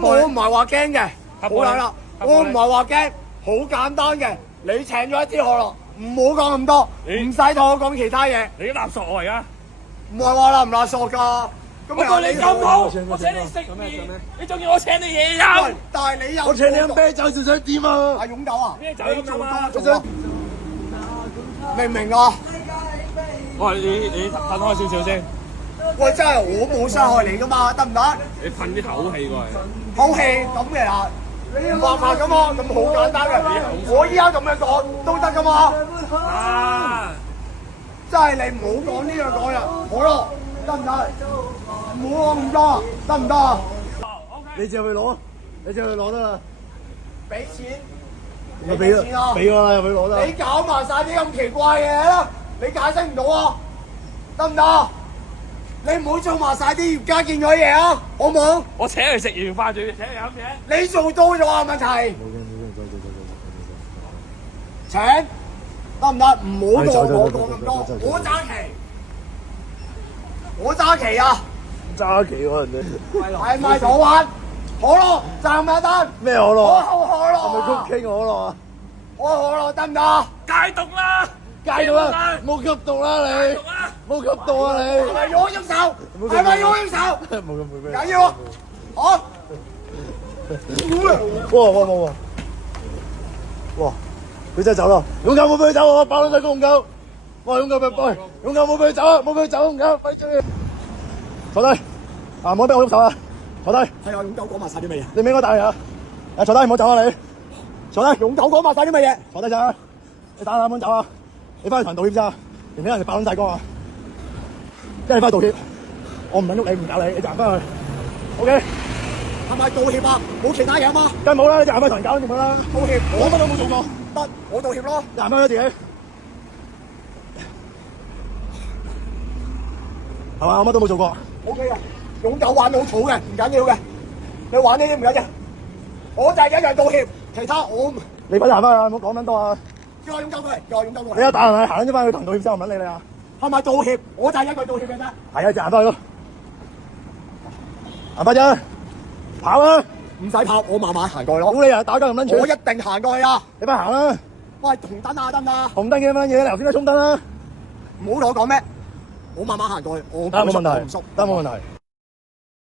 我唔係話驚嘅，好簡單。我唔係話驚，好簡單嘅。你請咗一支可樂，唔好講咁多，唔使同我講其他嘢。你勒索我而家？唔係話勒唔勒索㗎。我對你咁好，我請你食麵，你仲要我請你嘢飲？但係你又我請你飲啤酒，仲想點啊？阿勇狗啊！咩酒飲啊？明唔明啊？喂，你褪開少少先。喂，真係我冇傷害你㗎嘛，得唔得？你噴啲口氣過嚟。口氣咁嘅啊！你唔犯法㗎嘛？咁好簡單嘅。我依家咁樣講都得㗎嘛？啊！真係你唔好講呢樣講啦，好咯，得唔得？唔好講咁多，得唔得啊？你就去攞，你就去攞得啦。俾錢，咪俾啦，俾我啦，入去攞得。你搞埋晒啲咁奇怪嘅嘢啦，你解釋唔到啊？得唔得？你唔好做埋晒啲業家見咗嘢啊，好唔好？我請佢食完飯，仲要請佢飲嘢。你做多咗啊問題。請得唔得？唔好同我講咁多，我揸旗，我揸旗啊！揸旗喎人哋。係咪同我玩？可樂賺咪得？咩可樂？我好可樂係咪啊！曲傾可樂啊？我可樂得唔得？戒毒啦！戒到啦！冇吸毒啦你！冇吸毒啊你！係咪用喐手？係咪用喐手？冇咁冇咩？緊要啊！好。哇！哇！佢真係走啦！勇狗冇俾佢走啊！爆咗隻公狗！哇！勇狗咪喂！勇狗冇俾佢走啊！冇俾佢走！勇狗快啲！坐低！啊唔好俾我喐手啊！坐低！係啊，勇狗講埋晒啲乜嘢？你唔應該打嚟啊！啊坐低唔好走啊你！坐低！勇狗講埋晒啲乜嘢？坐低咋！你打唔好走啊！你翻去同人道歉咋？唔俾人哋爆撚晒光啊！即係你翻去道歉，我唔撚喐你，唔搞你，你就行翻去。OK？係咪道歉啊？冇其他嘢啊嘛？梗係冇啦，你就行翻去同人搞掂佢啦。道歉，我乜都冇做過，得我道歉咯。你行翻去自己，係嘛？我乜都冇做過。OK 啊，勇狗玩到草嘅，唔緊要嘅。你玩呢啲唔緊要，我就係一樣道歉，其他我唔。你快啲行翻去，唔好講咁多啊！叫我勇狗過嚟，叫我勇狗過嚟。你一打人行咗翻去同道歉之後，唔撚理你啊！係咪道歉？我就係一句道歉嘅啫。係啊，就行翻去咯，行翻啫，跑啊！唔使跑，我慢慢行過去咯。估你啊，打交咁撚我串，一定行過去啊！你快行啦！喂，紅燈啊，得唔得？紅燈嘅乜嘢？你頭先都衝燈啦，唔好同我講咩，我慢慢行過去，我得冇問題我唔縮，得冇問題。